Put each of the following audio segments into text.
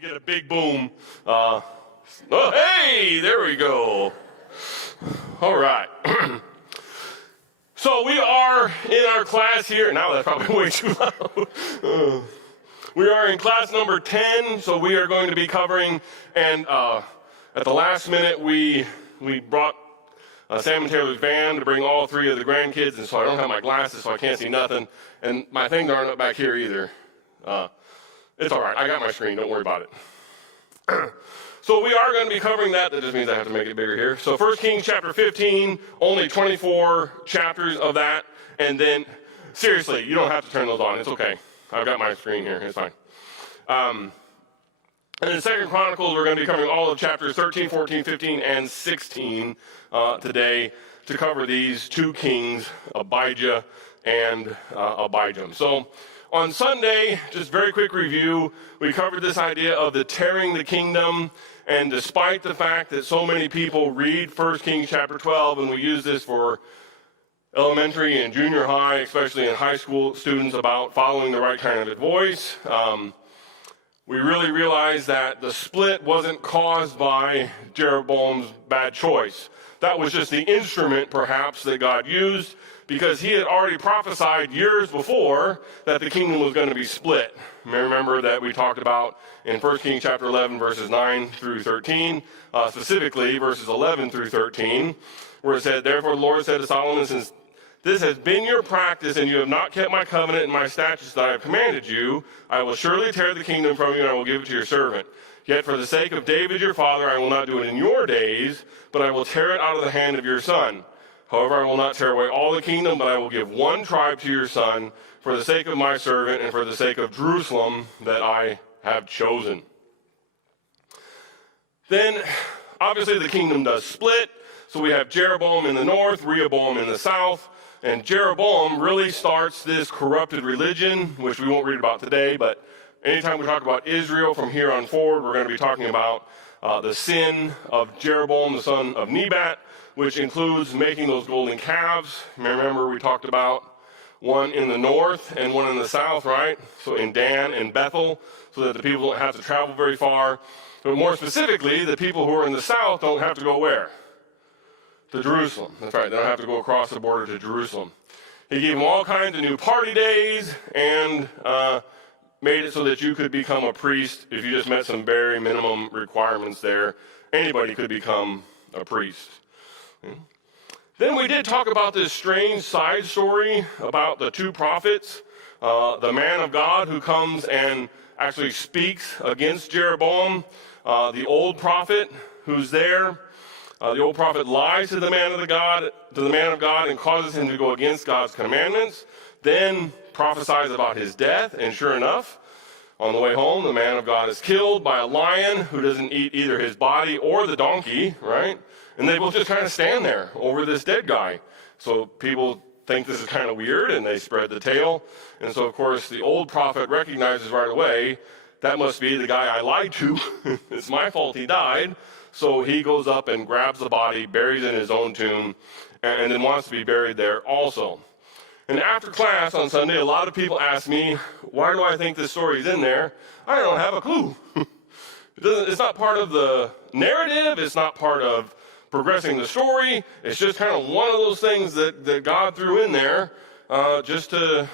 we get a big boom. Oh, hey, there we go. All right. So we are in our class here. Now that's probably way too loud. We are in class number 10, so we are going to be covering, and at the last minute we brought Sam and Taylor's van to bring all three of the grandkids, and so I don't have my glasses, so I can't see nothing, and my things aren't up back here either. It's all right. I got my screen. Don't worry about it. So we are going to be covering that. That just means I have to make it bigger here. So 1 Kings chapter 15, only 24 chapters of that. And then, seriously, you don't have to turn those on. It's okay. I've got my screen here. It's fine. And in 2 Chronicles, we're going to be covering all of chapters 13, 14, 15, and 16 today to cover these two kings, Abijah and Abijah. So on Sunday, just very quick review, we covered this idea of the tearing the kingdom, and despite the fact that so many people read 1 Kings chapter 12, and we use this for elementary and junior high, especially in high school students, about following the right kind of voice, we really realized that the split wasn't caused by Jeroboam's bad choice. That was just the instrument, perhaps, that God used, because he had already prophesied years before that the kingdom was going to be split. Remember that we talked about in 1 Kings chapter 11, verses 9 through 13, specifically verses 11 through 13, where it said, "Therefore the Lord said to Solomon, since this has been your practice, and you have not kept my covenant and my statutes that I have commanded you, I will surely tear the kingdom from you, and I will give it to your servant. Yet for the sake of David your father, I will not do it in your days, but I will tear it out of the hand of your son. However, I will not tear away all the kingdom, but I will give one tribe to your son, for the sake of my servant and for the sake of Jerusalem that I have chosen." Then, obviously, the kingdom does split. So we have Jeroboam in the north, Rehoboam in the south. And Jeroboam really starts this corrupted religion, which we won't read about today, but anytime we talk about Israel from here on forward, we're going to be talking about the sin of Jeroboam, the son of Nebat, which includes making those golden calves. Remember, we talked about one in the north and one in the south, right? So in Dan and Bethel, so that the people don't have to travel very far. But more specifically, the people who are in the south don't have to go where? To Jerusalem. That's right. They don't have to go across the border to Jerusalem. He gave them all kinds of new party days and made it so that you could become a priest if you just met some very minimum requirements there. Anybody could become a priest. Then we did talk about this strange side story about the two prophets, the man of God who comes and actually speaks against Jeroboam, the old prophet who's there. The old prophet lies to the man of God, and causes him to go against God's commandments. Then prophesies about his death, and sure enough, on the way home, the man of God is killed by a lion who doesn't eat either his body or the donkey, right? And they both just kind of stand there over this dead guy. So people think this is kind of weird, and they spread the tale. And so, of course, the old prophet recognizes right away, that must be the guy I lied to. It's my fault he died. So he goes up and grabs the body, buries it in his own tomb, and then wants to be buried there also. And after class on Sunday, a lot of people ask me, why do I think this story is in there? I don't have a clue. It's not part of the narrative. It's not part of progressing the story. It's just kind of one of those things that God threw in there just to,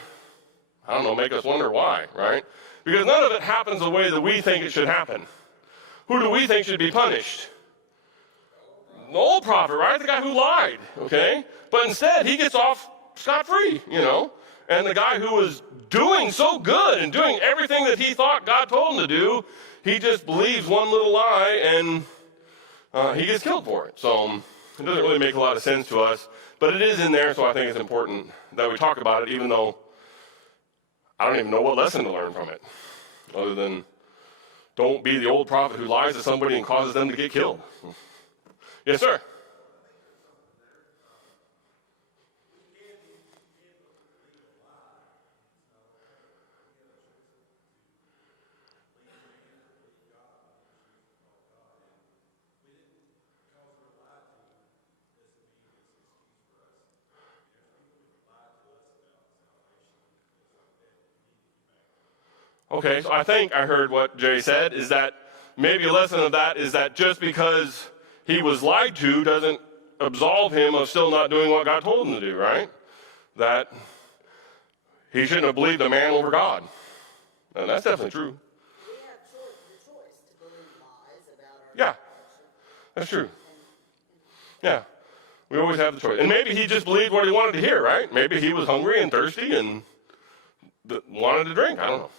I don't know, make us wonder why, right? Because none of it happens the way that we think it should happen. Who do we think should be punished? The old prophet, right? The guy who lied, okay? But instead, he gets off scot-free, And the guy who was doing so good and doing everything that he thought God told him to do, he just believes one little lie and he gets killed for it. So it doesn't really make a lot of sense to us. But it is in there, so I think it's important that we talk about it, even though I don't even know what lesson to learn from it, other than don't be the old prophet who lies to somebody and causes them to get killed. Yes, sir. Okay, so I think I heard what Jay said, is that maybe a lesson of that is that just because he was lied to doesn't absolve him of still not doing what God told him to do, right? That he shouldn't have believed a man over God. And that's definitely true. We have the choice to believe lies about our Yeah, that's true. Yeah, we always have the choice. And maybe he just believed what he wanted to hear, right? Maybe he was hungry and thirsty and wanted to drink. I don't know.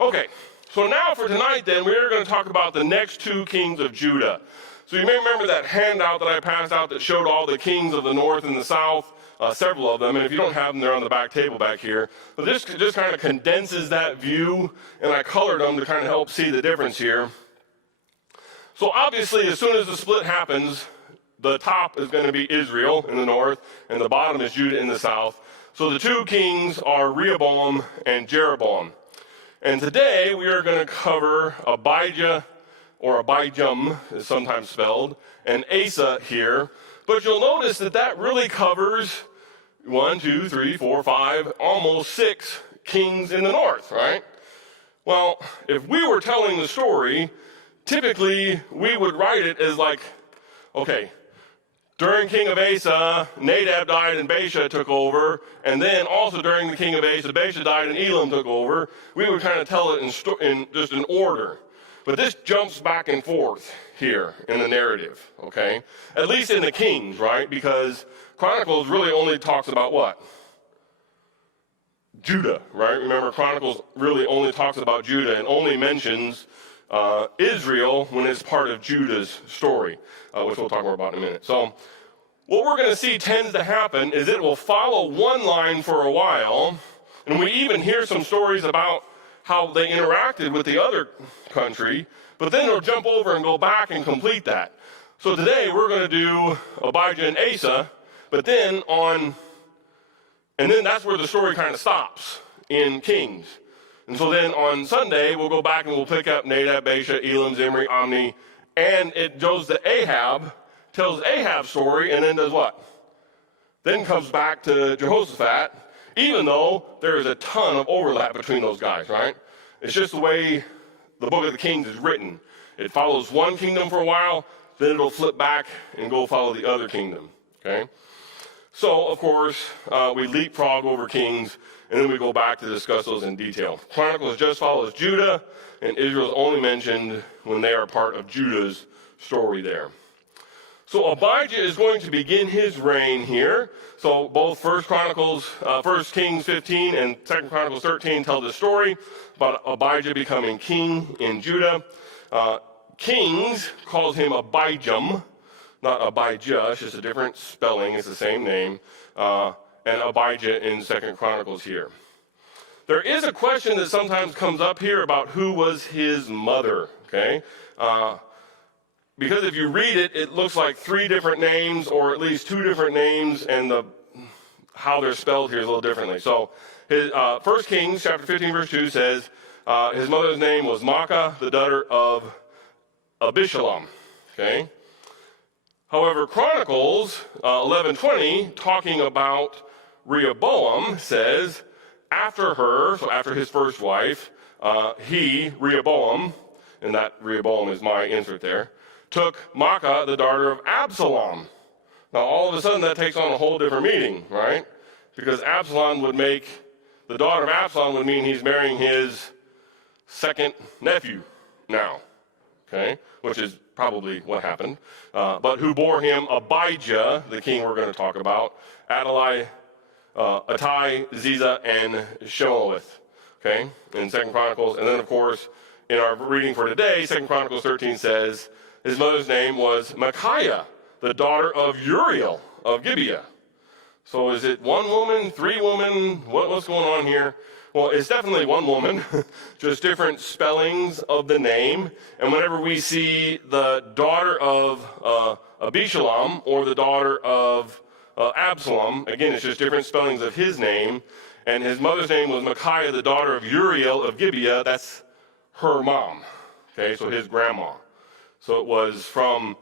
Okay, so now for tonight then, we are going to talk about the next two kings of Judah. So you may remember that handout that I passed out that showed all the kings of the north and the south, several of them. And if you don't have them, they're on the back table back here. But this just kind of condenses that view, and I colored them to kind of help see the difference here. So obviously, as soon as the split happens, the top is going to be Israel in the north, and the bottom is Judah in the south. So the two kings are Rehoboam and Jeroboam. And today we are going to cover Abijah, or Abijam is sometimes spelled, and Asa here. But you'll notice that that really covers 1, 2, 3, 4, 5, almost 6 kings in the north, right? Well, if we were telling the story, typically we would write it as like, okay, during King of Asa, Nadab died and Baasha took over, and then also during the King of Asa, Baasha died and Elam took over. We would kind of tell it in just an order. But this jumps back and forth here in the narrative, okay? At least in the Kings, right? Because Chronicles really only talks about what? Judah, right? Remember, Chronicles really only talks about Judah and only mentions Israel when it's part of Judah's story, which we'll talk more about in a minute. So what we're going to see tends to happen is it will follow one line for a while, and we even hear some stories about how they interacted with the other country, but then they'll jump over and go back and complete that. So today we're going to do Abijah and Asa, but then that's where the story kind of stops in Kings. And so then on Sunday, we'll go back and we'll pick up Nadab, Baasha, Elam, Zimri, Omni, and it goes to Ahab, tells Ahab's story, and then does what? Then comes back to Jehoshaphat, even though there is a ton of overlap between those guys, right? It's just the way the book of the Kings is written. It follows one kingdom for a while, then it'll flip back and go follow the other kingdom, okay? So, of course, we leapfrog over Kings, and then we go back to discuss those in detail. Chronicles just follows Judah, and Israel is only mentioned when they are part of Judah's story there. So Abijah is going to begin his reign here. So both 1 Kings 15 and 2 Chronicles 13 tell the story about Abijah becoming king in Judah. Kings calls him Abijam, not Abijah, it's just a different spelling, it's the same name, and Abijah in 2 Chronicles here. There is a question that sometimes comes up here about who was his mother, okay? Because if you read it, it looks like 3 different names, or at least 2 different names, and how they're spelled here is a little differently. So, 1 Kings chapter 15, verse 2 says, his mother's name was Maacah, the daughter of Abishalom, okay? However, Chronicles 11:20, talking about Rehoboam, says, after her, so after his first wife, he, Rehoboam, and that Rehoboam is my insert there, took Maacah, the daughter of Absalom. Now, all of a sudden, that takes on a whole different meaning, right? Because the daughter of Absalom would mean he's marrying his second nephew now, okay? Which is probably what happened. But who bore him Abijah, the king we're going to talk about, Adlai, Attai, Ziza, and Sheloth, okay? In 2 Chronicles. And then, of course, in our reading for today, 2 Chronicles 13 says, his mother's name was Micaiah, the daughter of Uriel of Gibeah. So is it one woman, 3 women? What's going on here? Well, it's definitely one woman, just different spellings of the name. And whenever we see the daughter of Abishalom or the daughter of Absalom, again, it's just different spellings of his name. And his mother's name was Micaiah, the daughter of Uriel of Gibeah. That's her mom, okay, so his grandma. So it was from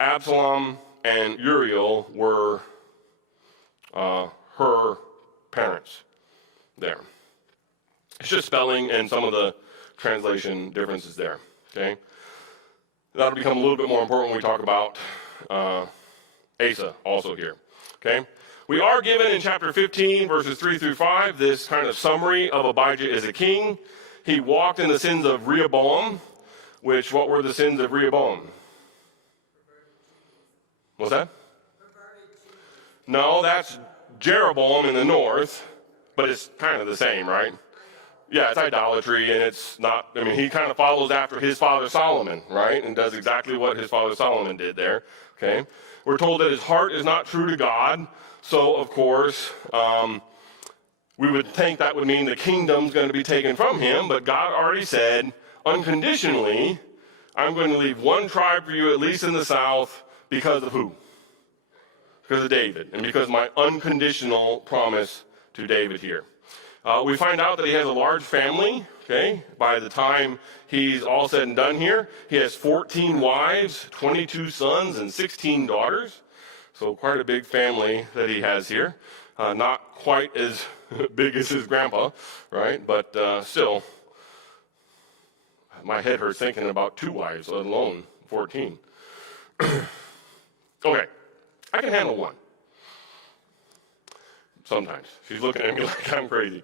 Absalom and Uriel were her parents there. It's just spelling and some of the translation differences there, okay? That'll become a little bit more important when we talk about Asa also here, okay? We are given in chapter 15, verses 3 through 5, this kind of summary of Abijah as a king. He walked in the sins of Rehoboam, which, what were the sins of Rehoboam? What's that? No, that's Jeroboam in the north, but it's kind of the same, right? Yeah, it's idolatry, and it's not, I mean, he kind of follows after his father Solomon, right? And does exactly what his father Solomon did there, okay? We're told that his heart is not true to God, so, of course, we would think that would mean the kingdom's going to be taken from him, but God already said, unconditionally, I'm going to leave one tribe for you, at least in the south, because of who? Because of David, and because of my unconditional promise to David here. We find out that he has a large family, okay? By the time he's all said and done here, he has 14 wives, 22 sons, and 16 daughters. So quite a big family that he has here. Not quite as big as his grandpa, right? But still, my head hurts thinking about 2 wives, let alone 14. Okay, I can handle 1. Sometimes. She's looking at me like I'm crazy.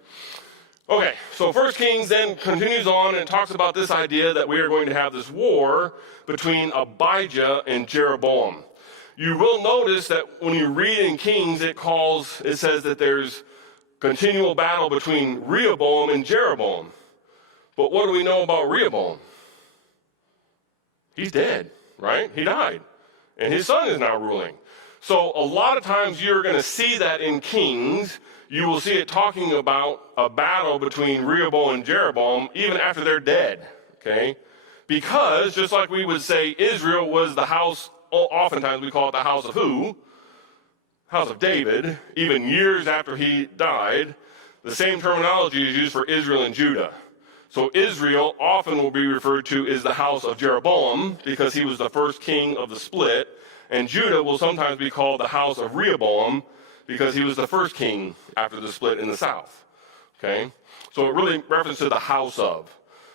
Okay, so 1 Kings then continues on and talks about this idea that we are going to have this war between Abijah and Jeroboam. You will notice that when you read in Kings, it says that there's continual battle between Rehoboam and Jeroboam. But what do we know about Rehoboam? He's dead, right? He died. And his son is now ruling. So a lot of times you're going to see that in Kings. You will see it talking about a battle between Rehoboam and Jeroboam even after they're dead, okay? Because just like we would say Israel was the house, oftentimes we call it the house of who? House of David, even years after he died. The same terminology is used for Israel and Judah. So Israel often will be referred to as the house of Jeroboam because he was the first king of the split. And Judah will sometimes be called the house of Rehoboam because he was the first king after the split in the south. Okay? So it really refers to the house of.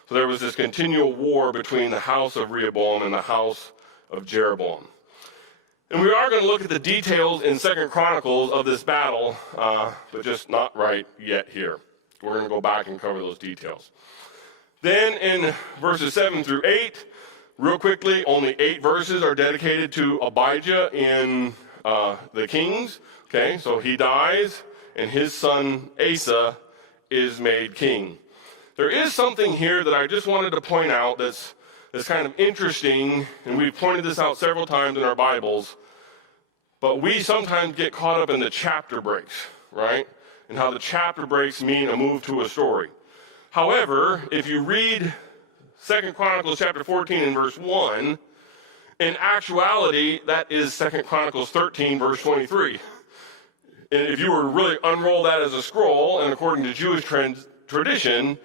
So there was this continual war between the house of Rehoboam and the house of Jeroboam. And we are going to look at the details in 2 Chronicles of this battle, but just not right yet here. We're going to go back and cover those details. Then in verses 7 through 8, real quickly, only 8 verses are dedicated to Abijah in the Kings. Okay, so he dies, and his son Asa is made king. There is something here that I just wanted to point out that's kind of interesting, and we've pointed this out several times in our Bibles, but we sometimes get caught up in the chapter breaks, right? And how the chapter breaks mean a move to a story. However, if you read 2 Chronicles chapter 14 and verse 1, in actuality, that is 2 Chronicles 13, verse 23. And if you were to really unroll that as a scroll, and according to Jewish tradition,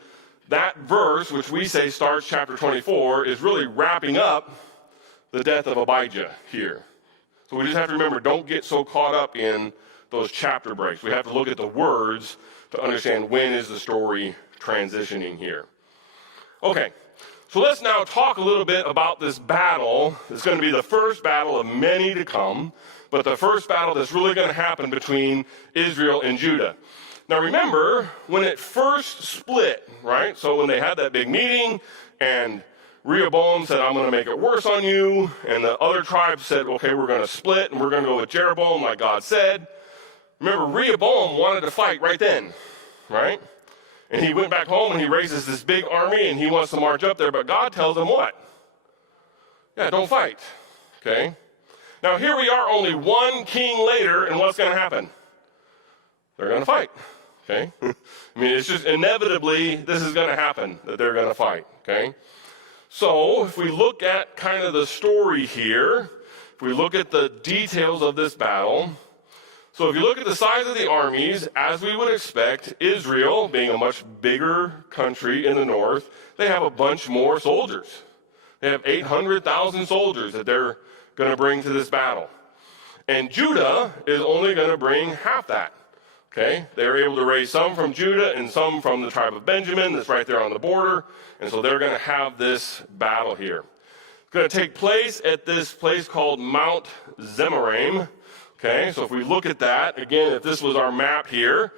that verse, which we say starts chapter 24, is really wrapping up the death of Abijah here. So we just have to remember, don't get so caught up in those chapter breaks. We have to look at the words to understand when is the story transitioning here. Okay, so let's now talk a little bit about this battle. It's going to be the first battle of many to come, but the first battle that's really going to happen between Israel and Judah. Now remember, when it first split, right? So when they had that big meeting, and Rehoboam said, I'm going to make it worse on you, and the other tribes said, okay, we're going to split, and we're going to go with Jeroboam like God said. Remember, Rehoboam wanted to fight right then, right? And he went back home, and he raises this big army, and he wants to march up there, but God tells him what? Yeah, don't fight, okay? Now here we are only one king later, and what's going to happen? They're going to fight, okay? I mean, it's just inevitably this is going to happen, that they're going to fight, okay? So if we look at kind of the story here, if we look at the details of this battle, so if you look at the size of the armies, as we would expect, Israel, being a much bigger country in the north, they have a bunch more soldiers. They have 800,000 soldiers that they're going to bring to this battle. And Judah is only going to bring half that. Okay, they were able to raise some from Judah and some from the tribe of Benjamin that's right there on the border. And so they're going to have this battle here. It's going to take place at this place called Mount Zemaraim. Okay, so if we look at that, again, if this was our map here,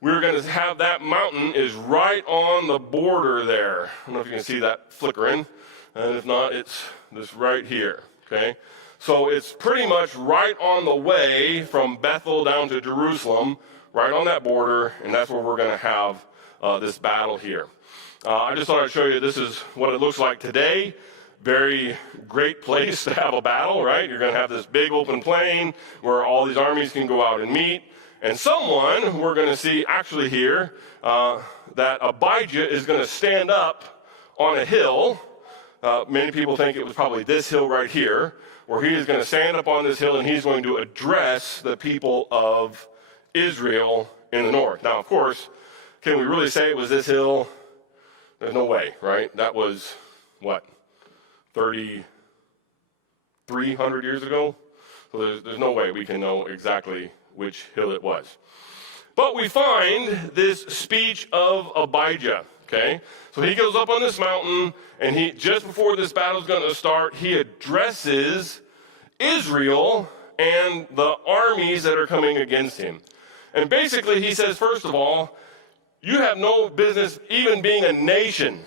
we're going to have that mountain is right on the border there. I don't know if you can see that flickering. And if not, it's this right here. Okay, so it's pretty much right on the way from Bethel down to Jerusalem, right on that border, and that's where we're going to have this battle here. I just thought I'd show you this is what it looks like today. Very great place to have a battle, right? You're going to have this big open plain where all these armies can go out and meet. And someone, we're going to see actually here, that Abijah is going to stand up on a hill. Many people think it was probably this hill right here, where he is going to stand up on this hill and he's going to address the people of Israel in the north. Now, of course, can we really say it was this hill? There's no way, right? That was, what, 300 years ago? So there's no way we can know exactly which hill it was. But we find this speech of Abijah, okay? So he goes up on this mountain, and he, just before this battle is going to start, he addresses Israel and the armies that are coming against him. And basically he says, first of all, you have no business even being a nation.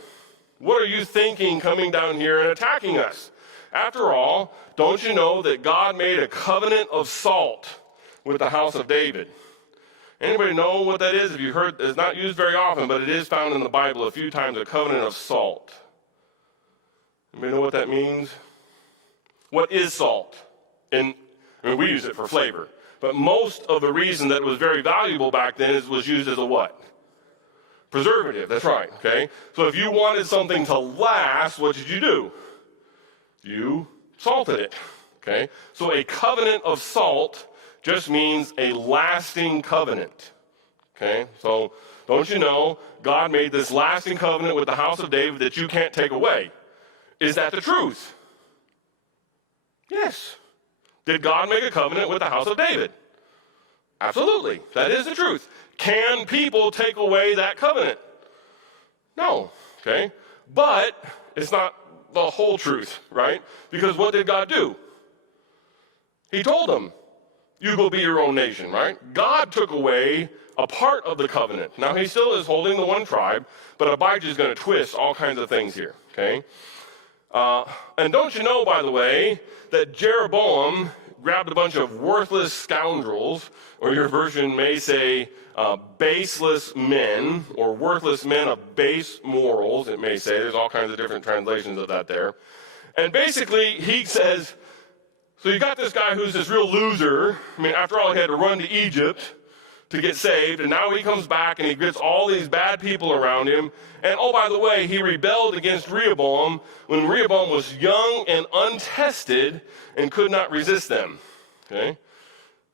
What are you thinking coming down here and attacking us? After all, don't you know that God made a covenant of salt with the house of David? Anybody know what that is? If you heard, it's not used very often, but it is found in the Bible a few times, a covenant of salt. Anybody know what that means? What is salt? I mean, we use it for flavor. But most of the reason that it was very valuable back then is it was used as a what? Preservative, that's right, okay? So if you wanted something to last, what did you do? You salted it, okay? So a covenant of salt just means a lasting covenant, okay? So don't you know, God made this lasting covenant with the house of David that you can't take away. Is that the truth? Yes. Did God make a covenant with the house of David? Absolutely. That is the truth. Can people take away that covenant? No, okay? But it's not the whole truth, right? Because what did God do? He told them, you go be your own nation, right? God took away a part of the covenant. Now, he still is holding the one tribe, but Abijah is going to twist all kinds of things here, okay? And don't you know, by the way, that Jeroboam grabbed a bunch of worthless scoundrels, or your version may say baseless men, or worthless men of base morals, it may say. There's all kinds of different translations of that there. And basically, he says, so you got this guy who's this real loser. I mean, after all, he had to run to Egypt to get saved, and now he comes back and he gets all these bad people around him. And oh, by the way, he rebelled against Rehoboam when Rehoboam was young and untested and could not resist them. Okay?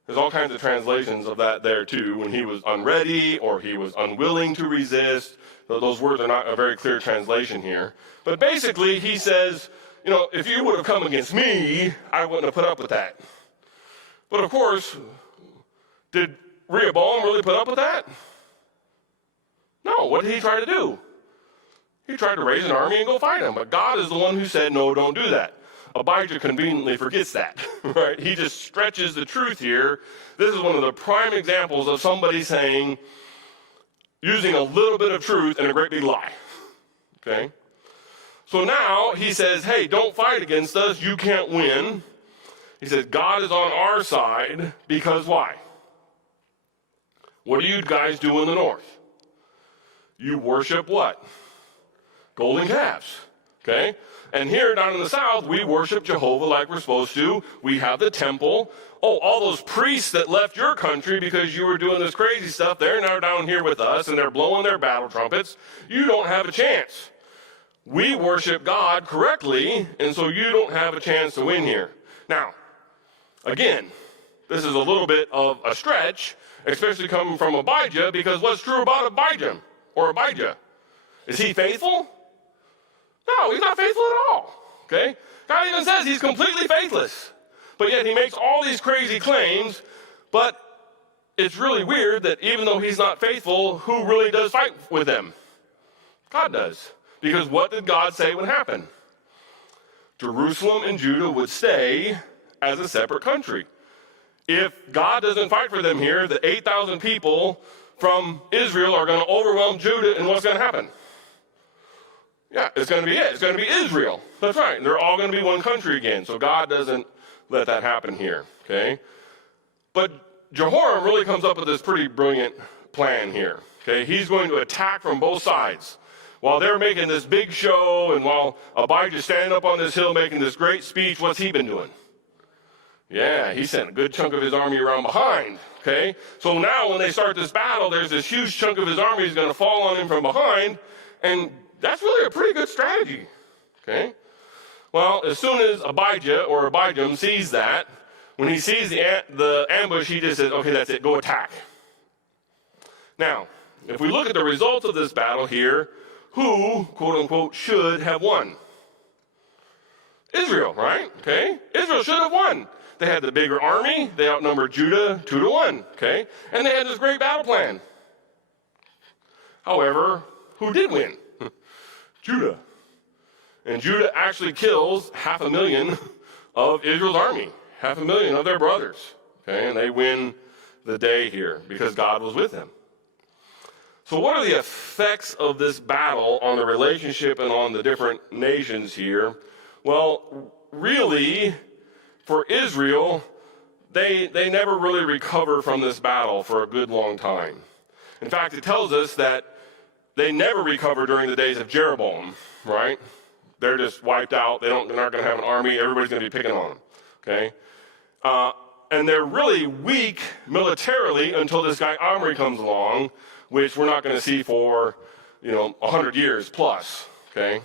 There's all kinds of translations of that there too, when he was unready or he was unwilling to resist. Those words are not a very clear translation here. But basically, he says, you know, if you would have come against me, I wouldn't have put up with that. But of course, did Rehoboam really put up with that? No. What did he try to do? He tried to raise an army and go fight him. But God is the one who said, no, don't do that. Abijah conveniently forgets that, right? He just stretches the truth here. This is one of the prime examples of somebody saying, using a little bit of truth and a great big lie, okay? So now he says, hey, don't fight against us. You can't win. He says, God is on our side because why? What do you guys do in the north? You worship what? Golden calves, okay? And here down in the south, we worship Jehovah like we're supposed to. We have the temple. Oh, all those priests that left your country because you were doing this crazy stuff, they're now down here with us, and they're blowing their battle trumpets. You don't have a chance. We worship God correctly, and so you don't have a chance to win here. Now, again, this is a little bit of a stretch, especially coming from Abijah, because what's true about Abijah or Abijah? Is he faithful? No, he's not faithful at all, okay? God even says he's completely faithless. But yet he makes all these crazy claims, but it's really weird that even though he's not faithful, who really does fight with them? God does. Because what did God say would happen? Jerusalem and Judah would stay as a separate country. If God doesn't fight for them here, the 8,000 people from Israel are going to overwhelm Judah, and what's going to happen? Yeah, it's going to be it. It's going to be Israel. That's right. They're all going to be one country again. So God doesn't let that happen here, okay? But Jehoram really comes up with this pretty brilliant plan here, okay? He's going to attack from both sides. While they're making this big show, and while Abijah's standing up on this hill making this great speech, what's he been doing? Yeah, he sent a good chunk of his army around behind, okay? So now when they start this battle, there's this huge chunk of his army is going to fall on him from behind, and that's really a pretty good strategy, okay? Well, as soon as Abijah or Abijam sees that, when he sees the ambush, he just says, okay, that's it, go attack. Now, if we look at the results of this battle here, who, quote unquote, should have won? Israel, right? Okay? Israel should have won. They had the bigger army, they outnumbered Judah 2-1, okay? And they had this great battle plan. However, who did win? Judah. And Judah actually kills 500,000 of Israel's army, 500,000 of their brothers, okay? And they win the day here because God was with them. So what are the effects of this battle on the relationship and on the different nations here? Well, really, for Israel, they never really recover from this battle for a good long time. In fact, it tells us that they never recover during the days of Jeroboam, right? They're just wiped out. They're not going to have an army. Everybody's going to be picking on them, okay? And they're really weak militarily until this guy Omri comes along, which we're not going to see for, 100 years plus, okay?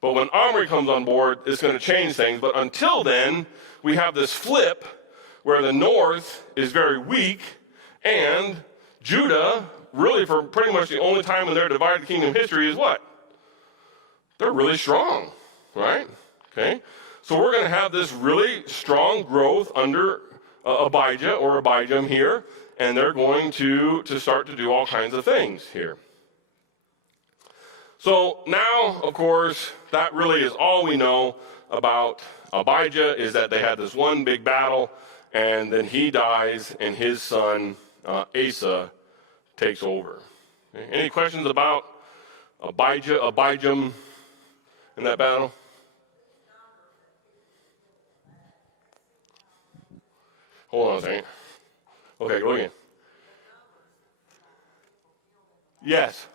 But when Omri comes on board, it's going to change things. But until then, we have this flip where the north is very weak, and Judah, really for pretty much the only time in their divided kingdom history, is what? They're really strong, right? Okay? So we're going to have this really strong growth under Abijah or Abijam here, and they're going to start to do all kinds of things here. So now, of course, that really is all we know about Abijah, is that they had this one big battle, and then he dies, and his son Asa takes over. Okay. Any questions about Abijam in that battle? Hold on a second. Okay, go again. Yes.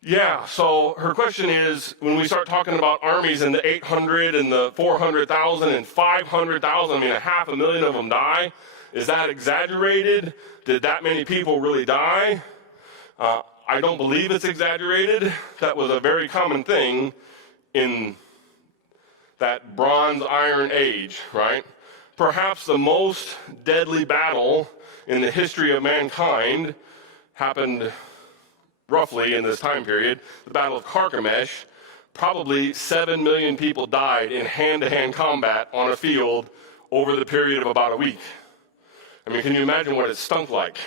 Yeah, so her question is, when we start talking about armies and the 800 and the 400,000 and 500,000, 500,000 of them die, is that exaggerated? Did that many people really die? I don't believe it's exaggerated. That was a very common thing in that bronze iron age, right? Perhaps the most deadly battle in the history of mankind happened roughly in this time period, the Battle of Carchemish. Probably 7 million people died in hand-to-hand combat on a field over the period of about a week. Can you imagine what it stunk like?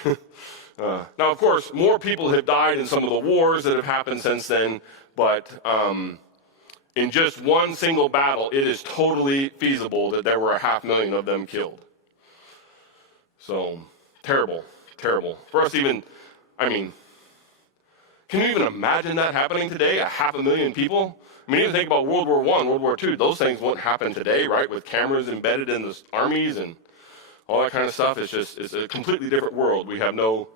Now, of course, more people have died in some of the wars that have happened since then, but in just one single battle, it is totally feasible that there were 500,000 of them killed. So, terrible, terrible. For us even, can you even imagine that happening today, 500,000 people? Even think about World War I, World War II, those things wouldn't happen today, right? With cameras embedded in the armies and all that kind of stuff. It's a completely different world we have no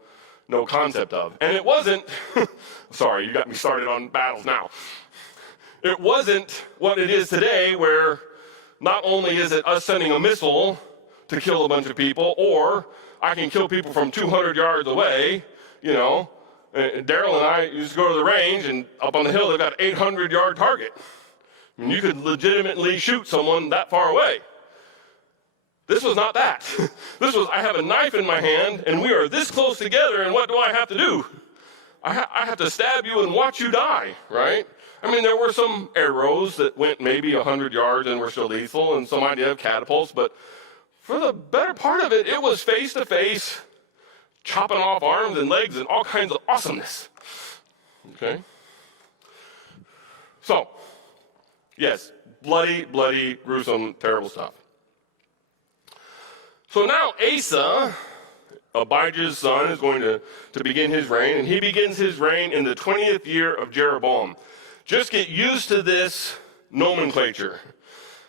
concept of. And it wasn't, sorry, you got me started on battles now. It wasn't what it is today, where not only is it us sending a missile to kill a bunch of people, or I can kill people from 200 yards away, Daryl and I used to go to the range, and up on the hill, they've got an 800-yard target. You could legitimately shoot someone that far away. This was not that. This was, I have a knife in my hand, and we are this close together, and what do I have to do? I have to stab you and watch you die, right? I mean, there were some arrows that went maybe 100 yards and were still lethal, and some idea of catapults, but for the better part of it, it was face-to-face, chopping off arms and legs and all kinds of awesomeness. Okay? So, yes, bloody, gruesome, terrible stuff. So now Asa, Abijah's son, is going to begin his reign, and he begins his reign in the 20th year of Jeroboam. Just get used to this nomenclature.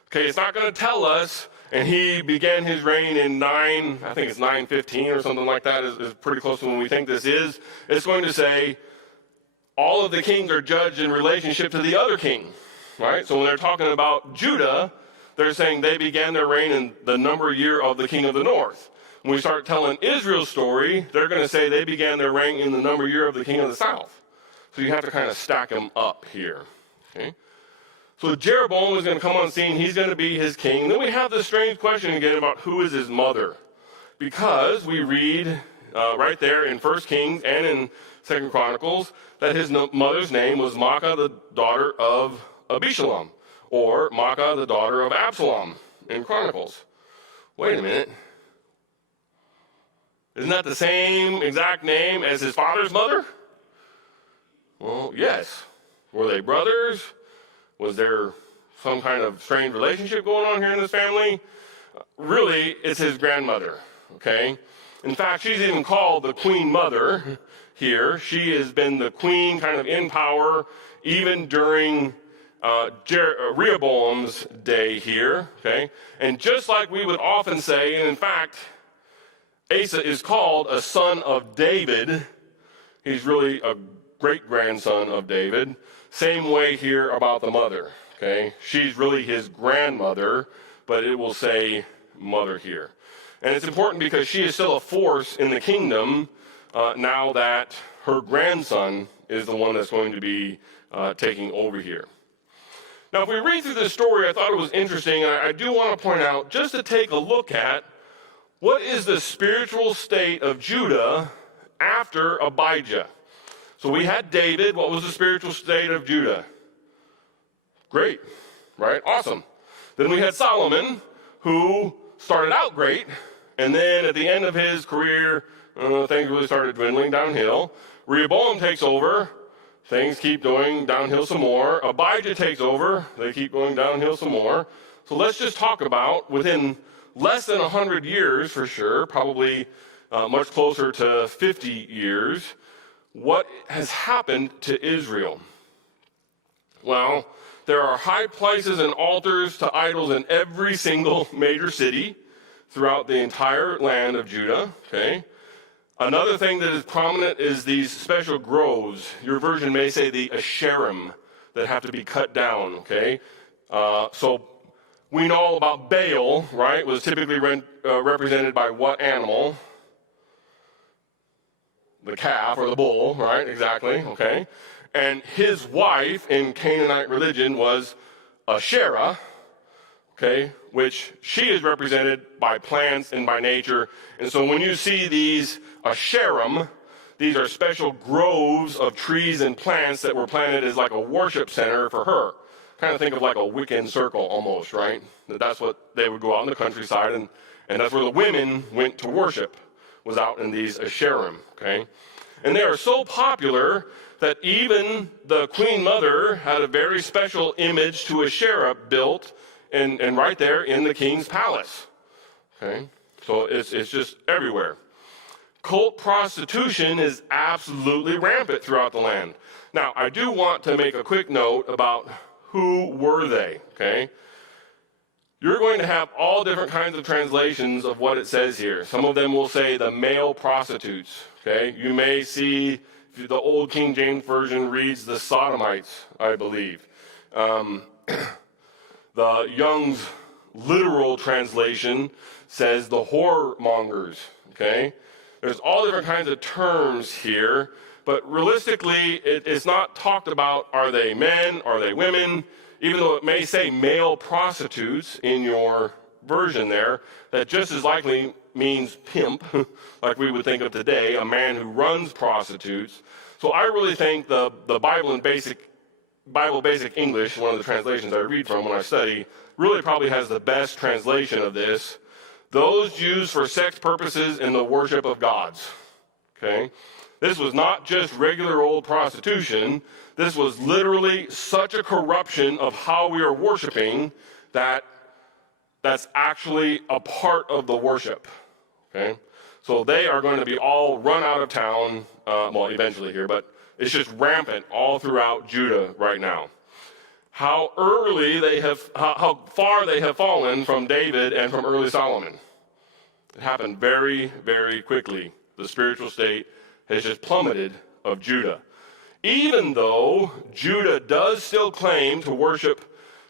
Okay, it's not going to tell us, and he began his reign in 915 or something like that, is pretty close to when we think this is. It's going to say, all of the kings are judged in relationship to the other king, right? So when they're talking about Judah, they're saying they began their reign in the number year of the king of the north. When we start telling Israel's story, they're going to say they began their reign in the number year of the king of the south. So you have to kind of stack them up here. Okay? So Jeroboam is going to come on scene. He's going to be his king. And then we have this strange question again about who is his mother. Because we read right there in 1 Kings and in 2 Chronicles that his mother's name was Maacah, the daughter of Abishalom, or Maacah, the daughter of Absalom in Chronicles. Wait a minute. Isn't that the same exact name as his father's mother? Well, yes. Were they brothers? Was there some kind of strange relationship going on here in this family? Really, it's his grandmother, okay? In fact, she's even called the Queen Mother here. She has been the queen kind of in power even during Rehoboam's day here, okay? And just like we would often say, and in fact, Asa is called a son of David. He's really a great-grandson of David. Same way here about the mother, okay? She's really his grandmother, but it will say mother here. And it's important because she is still a force in the kingdom now that her grandson is the one that's going to be taking over here. Now, if we read through this story, I thought it was interesting, and I do want to point out, just to take a look at what is the spiritual state of Judah after Abijah. So we had David. What was the spiritual state of Judah? Great, right? Awesome. Then we had Solomon, who started out great, and then at the end of his career, things really started dwindling downhill. Rehoboam takes over. Things keep going downhill some more. Abijah takes over. They keep going downhill some more. So let's just talk about, within less than 100 years for sure, probably much closer to 50 years, what has happened to Israel? Well, there are high places and altars to idols in every single major city throughout the entire land of Judah, okay? Another thing that is prominent is these special groves. Your version may say the Asherim that have to be cut down, okay? So we know all about Baal, right? Was typically represented by what animal? The calf or the bull, right? Exactly, okay? And his wife in Canaanite religion was Asherah, okay, which she is represented by plants and by nature. And so when you see these Asherim, these are special groves of trees and plants that were planted as like a worship center for her. Kind of think of like a Wiccan circle almost, right? That's what they would go out in the countryside, and that's where the women went to worship, was out in these Asherim, okay? And they are so popular that even the Queen Mother had a very special image to Asherah built and right there in the king's palace, okay? So it's just everywhere. Cult prostitution is absolutely rampant throughout the land. Now, I do want to make a quick note about who were they, okay? You're going to have all different kinds of translations of what it says here. Some of them will say the male prostitutes, okay? You may see, the old King James Version reads the sodomites, I believe. The Young's literal translation says the whoremongers, okay? There's all different kinds of terms here, but realistically, it's not talked about, are they men, are they women? Even though it may say male prostitutes in your version there, that just as likely means pimp, like we would think of today, a man who runs prostitutes. So I really think the Bible in basic Bible Basic English, one of the translations I read from when I study, really probably has the best translation of this. Those used for sex purposes in the worship of gods. Okay? This was not just regular old prostitution. This was literally such a corruption of how we are worshiping that that's actually a part of the worship. Okay? So they are going to be all run out of town, well, eventually here, but it's just rampant all throughout Judah right now. How far they have fallen from David and from early Solomon. It happened very, very quickly. The spiritual state has just plummeted of Judah. Even though Judah does still claim to worship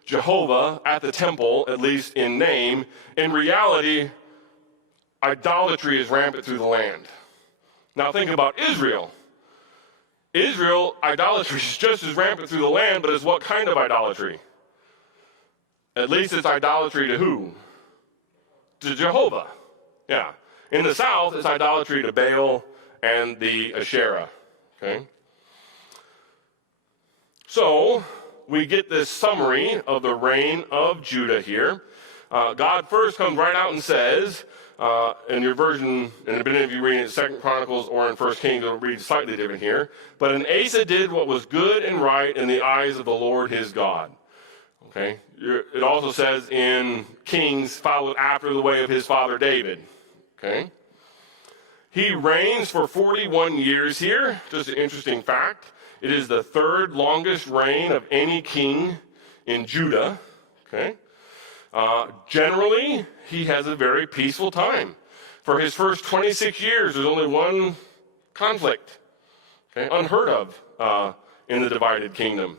Jehovah at the temple, at least in name, in reality, idolatry is rampant through the land. Now think about Israel. Idolatry is just as rampant through the land, but it's what kind of idolatry? At least it's idolatry to who? To Jehovah. Yeah. In the south, it's idolatry to Baal and the Asherah. Okay? So, we get this summary of the reign of Judah here. God first comes right out and says, in your version, and if any of you reading it in 2 Chronicles or in 1 Kings, it'll read slightly different here. But and Asa did what was good and right in the eyes of the Lord his God. Okay? It also says in Kings, followed after the way of his father David. Okay? He reigns for 41 years here. Just an interesting fact. It is the third longest reign of any king in Judah. Okay? Generally, he has a very peaceful time. For his first 26 years, there's only one conflict. Okay? Unheard of in the divided kingdom.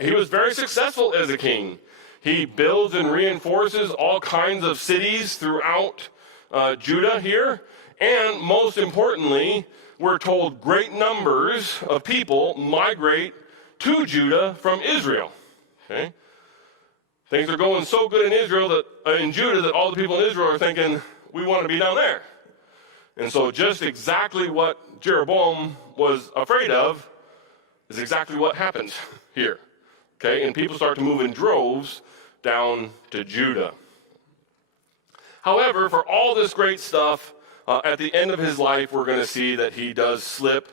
He was very successful as a king. He builds and reinforces all kinds of cities throughout Judah here. And most importantly, we're told great numbers of people migrate to Judah from Israel. Okay? Things are going so good in Israel in Judah that all the people in Israel are thinking, we want to be down there. And so just exactly what Jeroboam was afraid of is exactly what happens here. Okay? And people start to move in droves down to Judah. However, for all this great stuff, at the end of his life, we're going to see that he does slip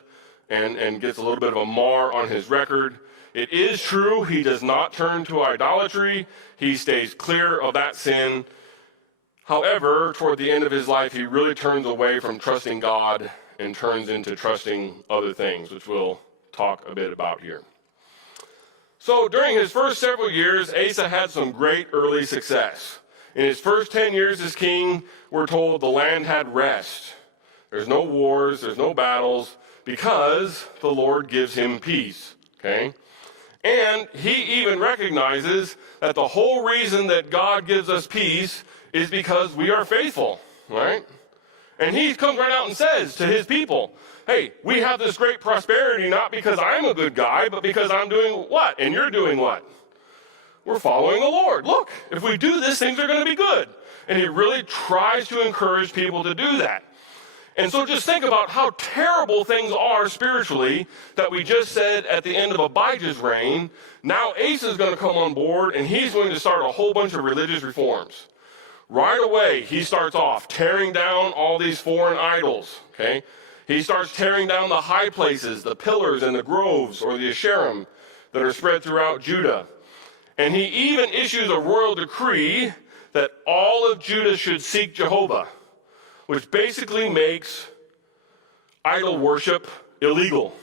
and gets a little bit of a mar on his record. It is true he does not turn to idolatry. He stays clear of that sin. However, toward the end of his life, he really turns away from trusting God and turns into trusting other things, which we'll talk a bit about here. So during his first several years, Asa had some great early success. In his first 10 years as king, we're told the land had rest. There's no wars, there's no battles, because the Lord gives him peace. Okay? And he even recognizes that the whole reason that God gives us peace is because we are faithful, right? And he comes right out and says to his people, hey, we have this great prosperity not because I'm a good guy, but because I'm doing what? And you're doing what? We're following the Lord. Look, if we do this, things are going to be good. And he really tries to encourage people to do that. And so just think about how terrible things are spiritually that we just said at the end of Abijah's reign. Now Asa is going to come on board, and he's going to start a whole bunch of religious reforms. Right away, he starts off tearing down all these foreign idols. Okay? He starts tearing down the high places, the pillars and the groves, or the Asherim that are spread throughout Judah. And he even issues a royal decree that all of Judah should seek Jehovah, which basically makes idol worship illegal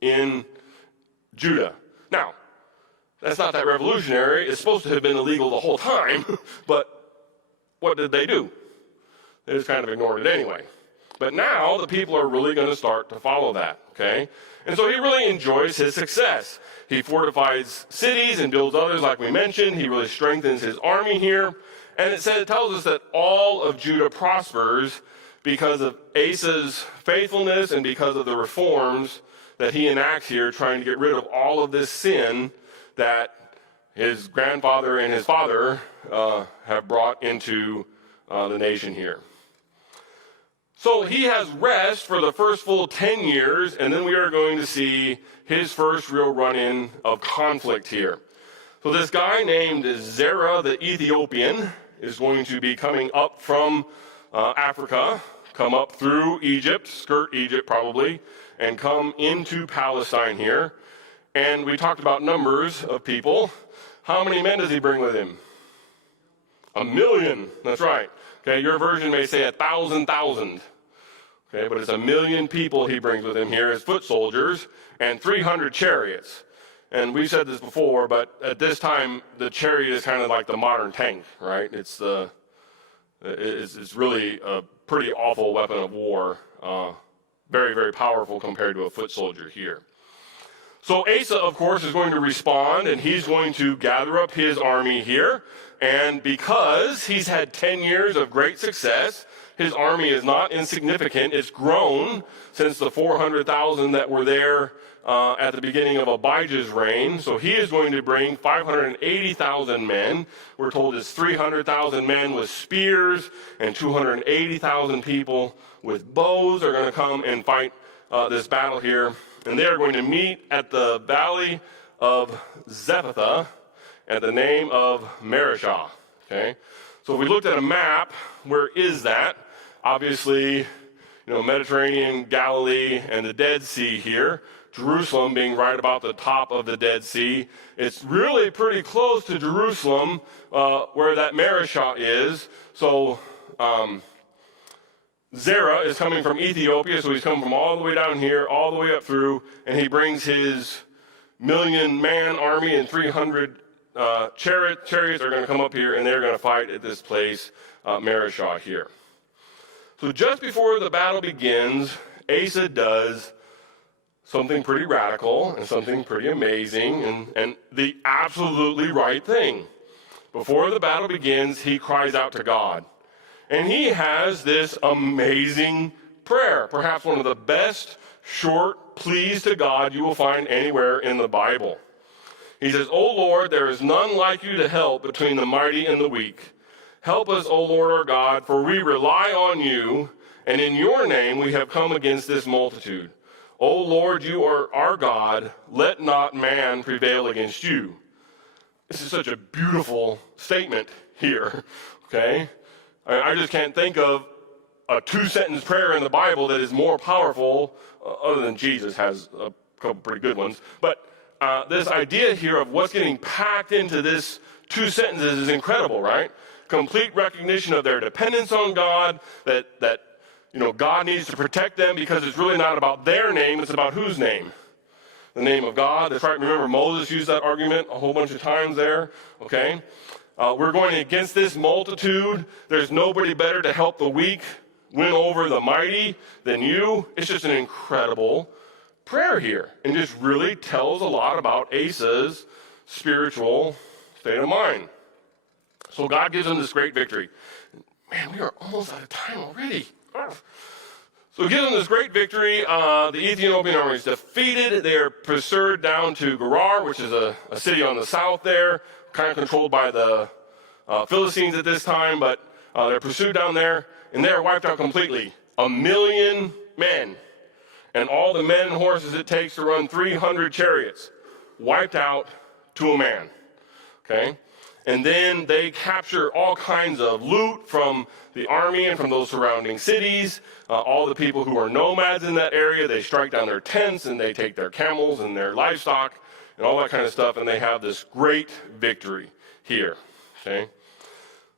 in Judah. Now, that's not that revolutionary. It's supposed to have been illegal the whole time, but what did they do? They just kind of ignored it anyway. But now the people are really going to start to follow that, okay? And so he really enjoys his success. He fortifies cities and builds others like we mentioned. He really strengthens his army here. And it tells us that all of Judah prospers because of Asa's faithfulness and because of the reforms that he enacts here, trying to get rid of all of this sin that his grandfather and his father have brought into the nation here. So he has rest for the first full 10 years, and then we are going to see his first real run-in of conflict here. So this guy named Zerah the Ethiopian is going to be coming up from Africa, come up through Egypt, skirt Egypt probably, and come into Palestine here. And we talked about numbers of people. How many men does he bring with him? 1,000,000, that's right. Okay, your version may say 1,000,000. Okay, but it's 1,000,000 people he brings with him here as foot soldiers and 300 chariots. And we've said this before, but at this time, the chariot is kind of like the modern tank, right? It's really a pretty awful weapon of war. Very, very powerful compared to a foot soldier here. So Asa, of course, is going to respond, and he's going to gather up his army here. And because he's had 10 years of great success, his army is not insignificant. It's grown since the 400,000 that were there at the beginning of Abijah's reign. So he is going to bring 580,000 men. We're told it's 300,000 men with spears and 280,000 people with bows are going to come and fight this battle here. And they are going to meet at the valley of Zephathah at the name of Marishah. Okay? So if we looked at a map, where is that? Obviously, Mediterranean, Galilee, and the Dead Sea here. Jerusalem being right about the top of the Dead Sea. It's really pretty close to Jerusalem, where that Marishah is. So Zerah is coming from Ethiopia, so he's coming from all the way down here, all the way up through, and he brings his 1,000,000-man army and 300 chariots are going to come up here, and they're going to fight at this place, Marishah here. So just before the battle begins, Asa does something pretty radical and something pretty amazing and the absolutely right thing. Before the battle begins, he cries out to God. And he has this amazing prayer, perhaps one of the best short pleas to God you will find anywhere in the Bible. He says, "O Lord, there is none like you to help between the mighty and the weak. Help us, O Lord our God, for we rely on you, and in your name we have come against this multitude. O Lord, you are our God. Let not man prevail against you." This is such a beautiful statement here, okay? I just can't think of a two-sentence prayer in the Bible that is more powerful, other than Jesus has a couple pretty good ones. But this idea here of what's getting packed into this two sentences is incredible, right? Complete recognition of their dependence on God, that God needs to protect them because it's really not about their name, it's about whose name? The name of God. That's right. Remember, Moses used that argument a whole bunch of times there, okay? We're going against this multitude. There's nobody better to help the weak win over the mighty than you. It's just an incredible prayer here, and just really tells a lot about Asa's spiritual state of mind. So God gives him this great victory. Man, we are almost out of time already. So he gives them this great victory. The Ethiopian army is defeated. They are pursued down to Gerar, which is a city on the south there, kind of controlled by the Philistines at this time, but they're pursued down there, and they're wiped out completely. 1,000,000 men, and all the men and horses it takes to run 300 chariots, wiped out to a man, okay? And then they capture all kinds of loot from the army and from those surrounding cities. All the people who are nomads in that area, they strike down their tents and they take their camels and their livestock and all that kind of stuff, and they have this great victory here, okay?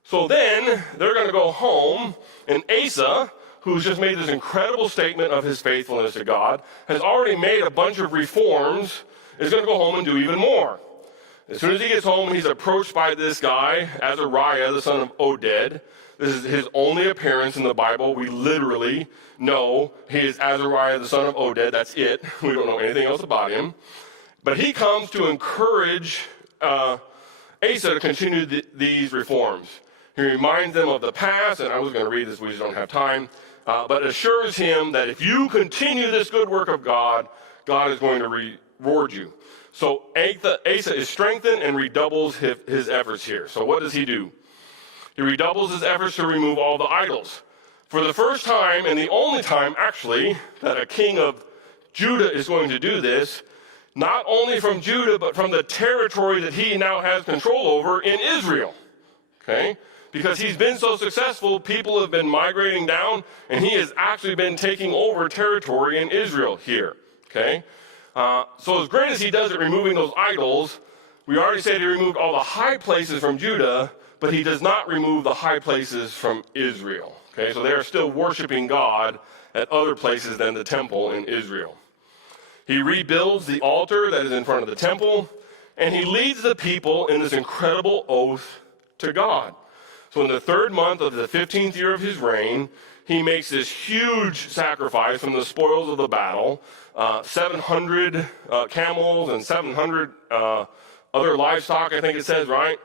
So then they're going to go home, and Asa, who's just made this incredible statement of his faithfulness to God, has already made a bunch of reforms, is going to go home and do even more. As soon as he gets home, he's approached by this guy, Azariah, the son of Oded. This is his only appearance in the Bible. We literally know he is Azariah, the son of Oded. That's it. We don't know anything else about him. But he comes to encourage Asa to continue these reforms. He reminds them of the past, and I was going to read this, we just don't have time, but assures him that if you continue this good work of God, God is going to reward you. So Asa is strengthened and redoubles his efforts here. So what does he do? He redoubles his efforts to remove all the idols. For the first time, and the only time actually, that a king of Judah is going to do this, not only from Judah, but from the territory that he now has control over in Israel. Okay? Because he's been so successful, people have been migrating down, and he has actually been taking over territory in Israel here. Okay? So as great as he does at removing those idols, we already said he removed all the high places from Judah, but he does not remove the high places from Israel. Okay? So they are still worshiping God at other places than the temple in Israel. He rebuilds the altar that is in front of the temple, and he leads the people in this incredible oath to God. So in the 3rd month of the 15th year of his reign, he makes this huge sacrifice from the spoils of the battle, 700 camels and 700 other livestock, I think it says, right?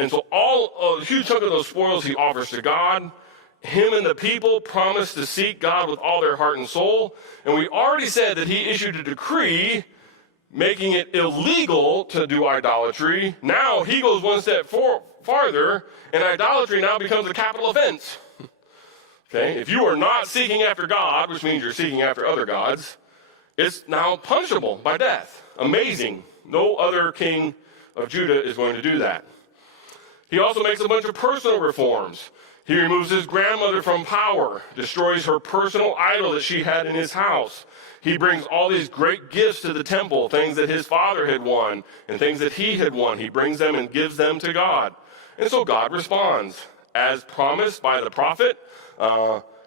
And so a huge chunk of those spoils he offers to God. Him and the people promised to seek God with all their heart and soul. And we already said that he issued a decree making it illegal to do idolatry. Now he goes one step farther, and idolatry now becomes a capital offense. Okay? If you are not seeking after God, which means you're seeking after other gods, it's now punishable by death. Amazing. No other king of Judah is going to do that. He also makes a bunch of personal reforms. He removes his grandmother from power, destroys her personal idol that she had in his house. He brings all these great gifts to the temple, things that his father had won and things that he had won. He brings them and gives them to God. And so God responds. As promised by the prophet,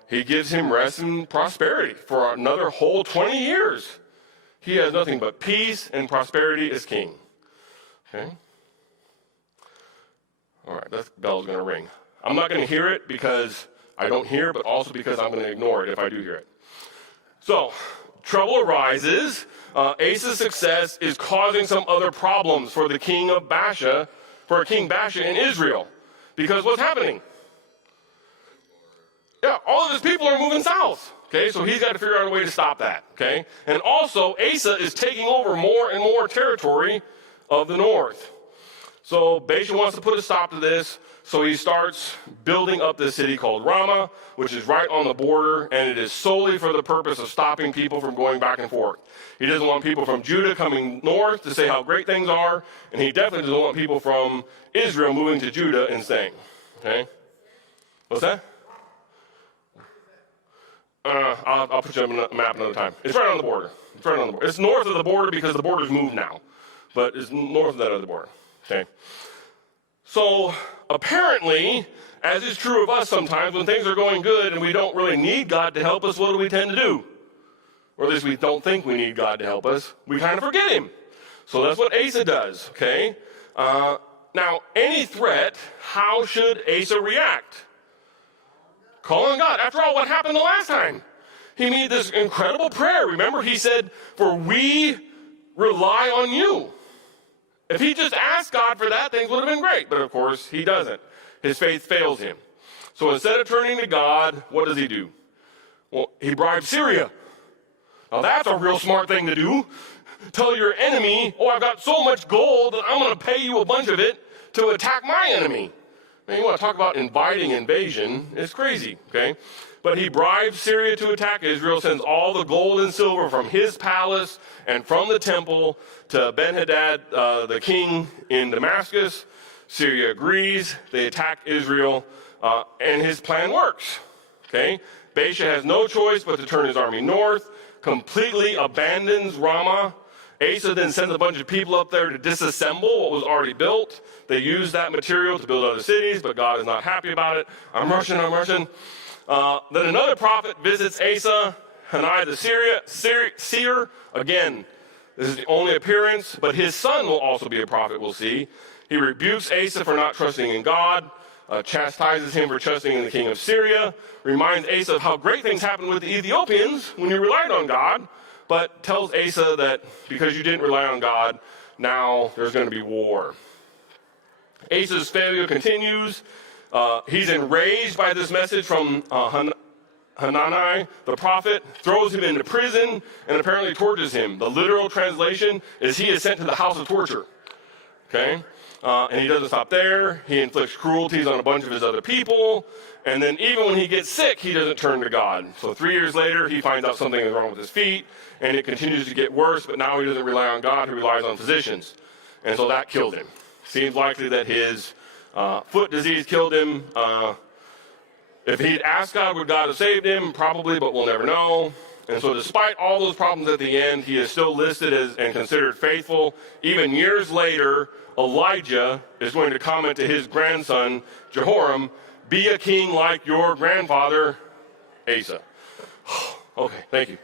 he gives him rest and prosperity for another whole 20 years. He has nothing but peace and prosperity as king. Okay? All right, that bell's going to ring. I'm not going to hear it because I don't hear, but also because I'm going to ignore it if I do hear it. So, trouble arises. Asa's success is causing some other problems for the king of Baasha, for King Baasha in Israel. Because what's happening? Yeah, all of his people are moving south. Okay, so he's got to figure out a way to stop that. Okay, and also Asa is taking over more and more territory of the north. So Baasha wants to put a stop to this. So he starts building up this city called Ramah, which is right on the border, and it is solely for the purpose of stopping people from going back and forth. He doesn't want people from Judah coming north to say how great things are, and he definitely doesn't want people from Israel moving to Judah and staying. Okay? What's that? I'll put you on a map another time. It's right on the border. It's right on the border. It's north of the border because the border's moved now, but it's north of that other border. Okay? So apparently, as is true of us sometimes, when things are going good and we don't really need God to help us, what do we tend to do? Or at least we don't think we need God to help us. We kind of forget him. So that's what Asa does, okay? Now, any threat, how should Asa react? Call on God. After all, what happened the last time? He made this incredible prayer. Remember, he said, "For we rely on you." If he just asked God for that, things would have been great. But of course, he doesn't. His faith fails him. So instead of turning to God, what does he do? Well, he bribes Syria. Now that's a real smart thing to do. Tell your enemy, "Oh, I've got so much gold that I'm going to pay you a bunch of it to attack my enemy." I mean, you want to talk about inviting invasion? It's crazy, okay? But he bribes Syria to attack Israel, sends all the gold and silver from his palace and from the temple to Ben-Hadad, the king in Damascus. Syria agrees. They attack Israel, and his plan works. Okay? Baasha has no choice but to turn his army north, completely abandons Ramah. Asa then sends a bunch of people up there to disassemble what was already built. They use that material to build other cities, but God is not happy about it. I'm rushing. Then another prophet visits Asa, Hanai the seer. Again, this is the only appearance, but his son will also be a prophet, we'll see. He rebukes Asa for not trusting in God, chastises him for trusting in the king of Syria, reminds Asa of how great things happened with the Ethiopians when you relied on God, but tells Asa that because you didn't rely on God, now there's going to be war. Asa's failure continues. He's enraged by this message from Hanani, the prophet, throws him into prison, and apparently tortures him. The literal translation is he is sent to the house of torture. Okay? And he doesn't stop there. He inflicts cruelties on a bunch of his other people. And then even when he gets sick, he doesn't turn to God. So 3 years later, he finds out something is wrong with his feet, and it continues to get worse, but now he doesn't rely on God, he relies on physicians. And so that killed him. Seems likely that his foot disease killed him. If he'd asked God, would God have saved him? Probably, but we'll never know. And so despite all those problems at the end, he is still listed as and considered faithful. Even years later, Elijah is going to comment to his grandson, Jehoram, be a king like your grandfather, Asa. Okay, thank you.